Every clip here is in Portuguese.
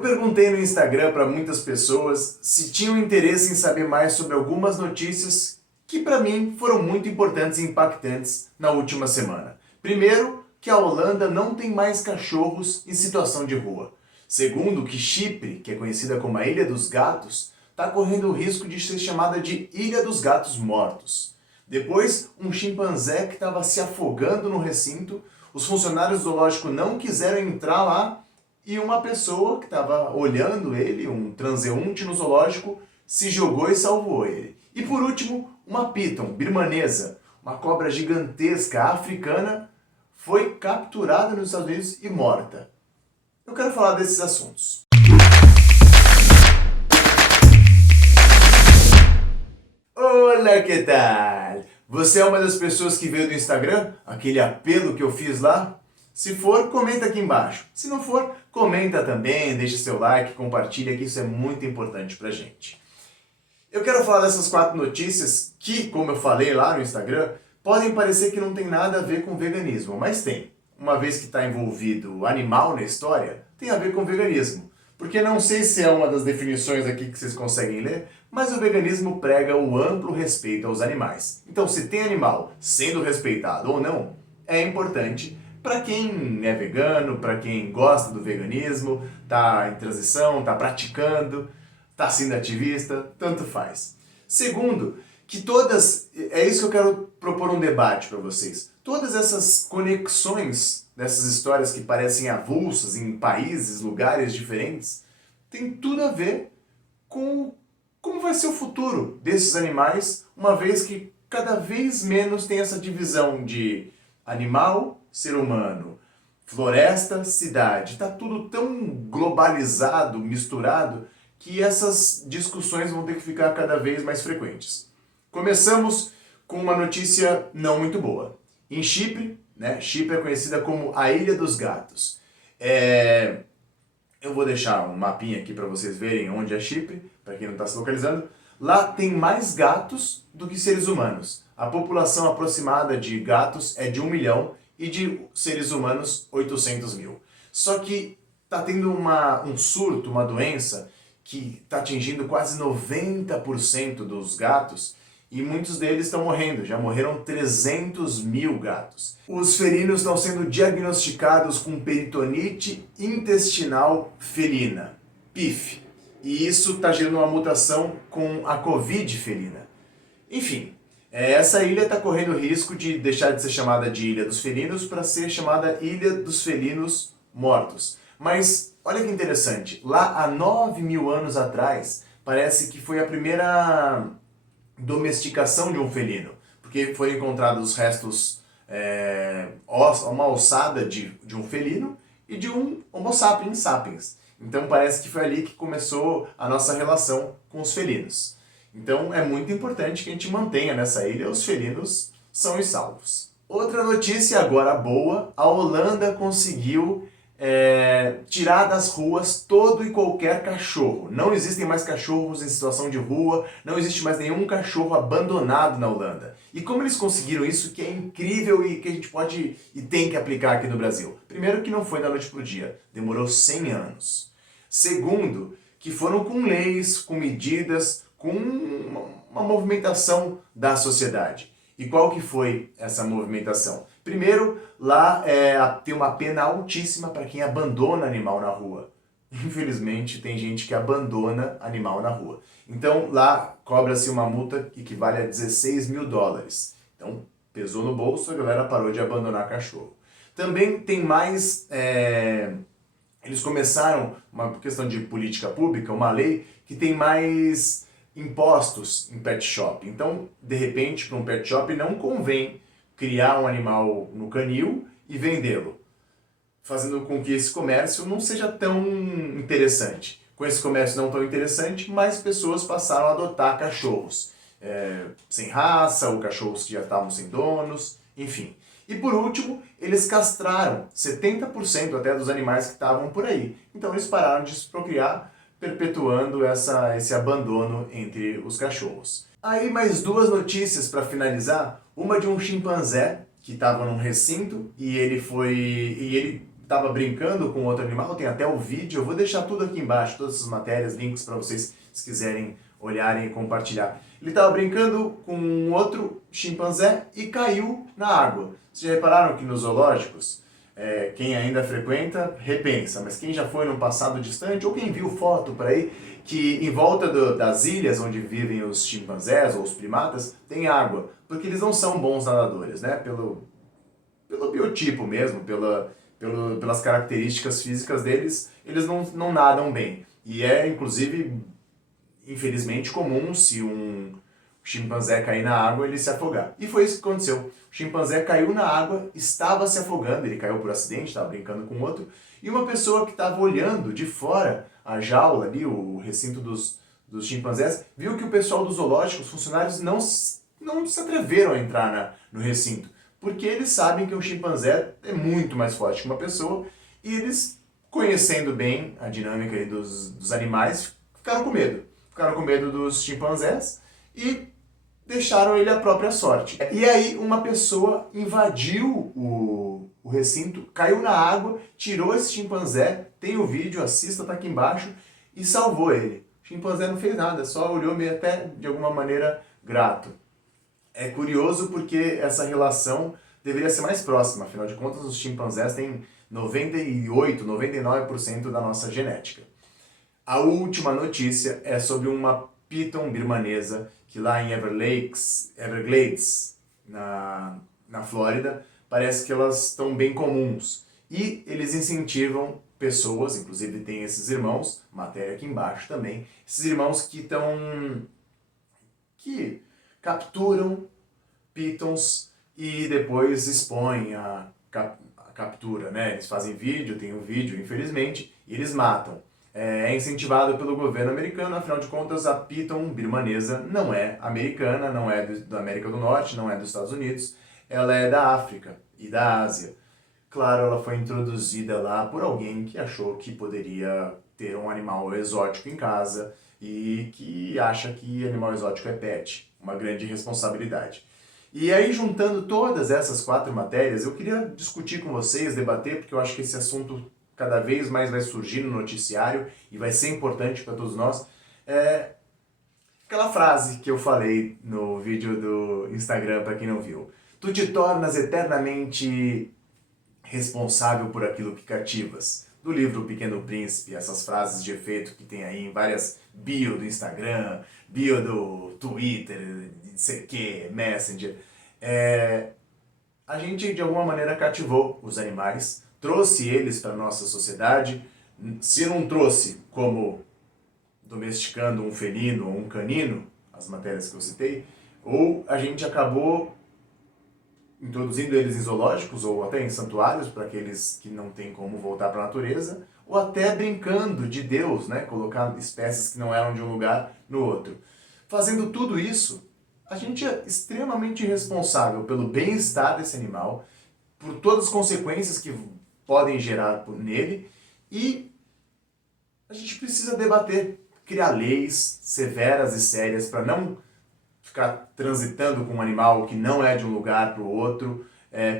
Eu perguntei no Instagram para muitas pessoas se tinham interesse em saber mais sobre algumas notícias que para mim foram muito importantes e impactantes na última semana. Primeiro, que a Holanda não tem mais cachorros em situação de rua. Segundo, que Chipre, que é conhecida como a Ilha dos Gatos, está correndo o risco de ser chamada de Ilha dos Gatos Mortos. Depois, um chimpanzé que estava se afogando no recinto, os funcionários do zoológico não quiseram entrar lá e uma pessoa que estava olhando ele, um transeunte no zoológico, se jogou e salvou ele. E por último, uma piton birmanesa, uma cobra gigantesca africana, foi capturada nos Estados Unidos e morta. Eu quero falar desses assuntos. Olá, que tal? Você é uma das pessoas que veio do Instagram? Aquele apelo que eu fiz lá? Se for, comenta aqui embaixo. Se não for, comenta também, deixa seu like, compartilha, que isso é muito importante pra gente. Eu quero falar dessas 4 notícias que, como eu falei lá no Instagram, podem parecer que não tem nada a ver com veganismo, mas tem. Uma vez que está envolvido animal na história, tem a ver com veganismo. Porque não sei se é uma das definições aqui que vocês conseguem ler, mas o veganismo prega o amplo respeito aos animais. Então, se tem animal sendo respeitado ou não, é importante para quem é vegano, para quem gosta do veganismo, está em transição, está praticando, está sendo ativista, tanto faz. Segundo, que é isso que eu quero propor um debate para vocês. Todas essas conexões dessas histórias que parecem avulsas em países, lugares diferentes, tem tudo a ver com como vai ser o futuro desses animais, uma vez que cada vez menos tem essa divisão de animal, ser humano, floresta, cidade. Está tudo tão globalizado, misturado, que essas discussões vão ter que ficar cada vez mais frequentes. Começamos com uma notícia não muito boa. Em Chipre, né? Chipre é conhecida como a Ilha dos Gatos. Eu vou deixar um mapinha aqui para vocês verem onde é Chipre, para quem não está se localizando. Lá tem mais gatos do que seres humanos. A população aproximada de gatos é de 1 milhão e de seres humanos 800 mil. Só que está tendo um surto, uma doença que está atingindo quase 90% dos gatos e muitos deles estão morrendo, já morreram 300 mil gatos. Os felinos estão sendo diagnosticados com peritonite intestinal felina, PIF, e isso está gerando uma mutação com a Covid felina. Enfim, essa ilha está correndo o risco de deixar de ser chamada de Ilha dos Felinos para ser chamada Ilha dos Felinos Mortos. Mas olha que interessante, lá há 9 mil anos atrás, parece que foi a primeira domesticação de um felino, porque foram encontrados os restos, uma ossada de um felino e de um Homo sapiens sapiens. Então parece que foi ali que começou a nossa relação com os felinos. Então é muito importante que a gente mantenha nessa ilha os felinos são e salvos. Outra notícia agora boa, a Holanda conseguiu tirar das ruas todo e qualquer cachorro. Não existem mais cachorros em situação de rua, não existe mais nenhum cachorro abandonado na Holanda. E como eles conseguiram isso, que é incrível e que a gente pode e tem que aplicar aqui no Brasil? Primeiro, que não foi da noite para o dia, demorou 100 anos. Segundo, que foram com leis, com medidas, com uma movimentação da sociedade. E qual que foi essa movimentação? Primeiro, lá tem uma pena altíssima para quem abandona animal na rua. Infelizmente, tem gente que abandona animal na rua. Então, lá cobra-se uma multa que equivale a 16 mil dólares. Então, pesou no bolso, a galera parou de abandonar cachorro. Também tem mais... eles começaram, uma questão de política pública, uma lei que tem mais impostos em pet shop. Então, de repente, para um pet shop não convém criar um animal no canil e vendê-lo, fazendo com que esse comércio não seja tão interessante. Com esse comércio não tão interessante, mais pessoas passaram a adotar cachorros sem raça, ou cachorros que já estavam sem donos, enfim. E por último, eles castraram 70% até dos animais que estavam por aí. Então eles pararam de se procriar, perpetuando esse abandono entre os cachorros. Aí mais 2 notícias para finalizar. Uma de um chimpanzé que estava num recinto e ele estava brincando com outro animal, tem até o vídeo, eu vou deixar tudo aqui embaixo, todas essas matérias, links para vocês, se quiserem olharem e compartilhar. Ele estava brincando com um outro chimpanzé e caiu na água. Vocês já repararam que nos zoológicos, quem ainda frequenta, repensa, mas quem já foi num passado distante, ou quem viu foto por aí, que em volta das ilhas onde vivem os chimpanzés ou os primatas, tem água, porque eles não são bons nadadores, né? Pelo biotipo mesmo, pelas características físicas deles, eles não nadam bem. E é, inclusive, infelizmente comum, se um chimpanzé cair na água, ele se afogar. E foi isso que aconteceu. O chimpanzé caiu na água, estava se afogando, ele caiu por acidente, estava brincando com outro, e uma pessoa que estava olhando de fora a jaula ali, o recinto dos chimpanzés, viu que o pessoal do zoológico, os funcionários, não se atreveram a entrar no recinto, porque eles sabem que o chimpanzé é muito mais forte que uma pessoa, e eles, conhecendo bem a dinâmica aí dos animais, ficaram com medo. Ficaram com medo dos chimpanzés e deixaram ele à própria sorte. E aí uma pessoa invadiu o recinto, caiu na água, tirou esse chimpanzé, tem o vídeo, assista, tá aqui embaixo, e salvou ele. O chimpanzé não fez nada, só olhou meio até de alguma maneira grato. É curioso porque essa relação deveria ser mais próxima, afinal de contas os chimpanzés têm 98, 99% da nossa genética. A última notícia é sobre uma piton birmanesa que lá em Everglades, na Flórida, parece que elas estão bem comuns. E eles incentivam pessoas, inclusive tem esses irmãos, matéria aqui embaixo também, esses irmãos que capturam pitons e depois expõem a captura, né? Eles fazem vídeo, tem um vídeo, infelizmente, e eles matam. É incentivado pelo governo americano, afinal de contas a piton birmanesa não é americana, não é da América do Norte, não é dos Estados Unidos, ela é da África e da Ásia. Claro, ela foi introduzida lá por alguém que achou que poderia ter um animal exótico em casa e que acha que animal exótico é pet, uma grande responsabilidade. E aí, juntando todas essas 4 matérias, eu queria discutir com vocês, debater, porque eu acho que esse assunto cada vez mais vai surgir no noticiário e vai ser importante para todos nós. Aquela frase que eu falei no vídeo do Instagram, para quem não viu. Tu te tornas eternamente responsável por aquilo que cativas. Do livro O Pequeno Príncipe, essas frases de efeito que tem aí em várias bio do Instagram, bio do Twitter, não sei o que, Messenger. A gente de alguma maneira cativou os animais, trouxe eles para a nossa sociedade. Se não trouxe como domesticando um felino ou um canino, as matérias que eu citei, ou a gente acabou introduzindo eles em zoológicos ou até em santuários para aqueles que não têm como voltar para a natureza, ou até brincando de Deus, né? Colocar espécies que não eram de um lugar no outro. Fazendo tudo isso, a gente é extremamente responsável pelo bem-estar desse animal, por todas as consequências que podem gerar nele, e a gente precisa debater, criar leis severas e sérias para não ficar transitando com um animal que não é de um lugar para o outro.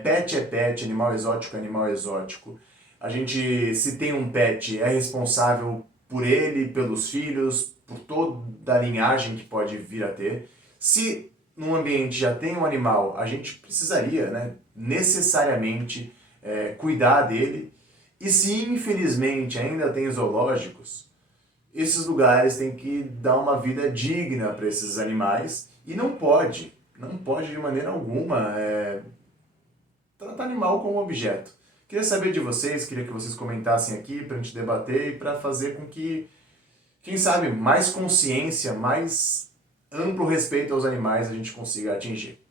Pet é pet, animal exótico é animal exótico. A gente, se tem um pet, é responsável por ele, pelos filhos, por toda a linhagem que pode vir a ter. Se num ambiente já tem um animal, a gente precisaria, né, necessariamente cuidar dele. E se infelizmente ainda tem zoológicos, esses lugares têm que dar uma vida digna para esses animais e não pode de maneira alguma tratar animal como objeto. Queria saber de vocês, queria que vocês comentassem aqui para a gente debater e para fazer com que, quem sabe, mais consciência, mais amplo respeito aos animais a gente consiga atingir.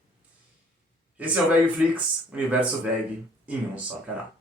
Esse é o VegFlix, Universo Veg, em um só canal.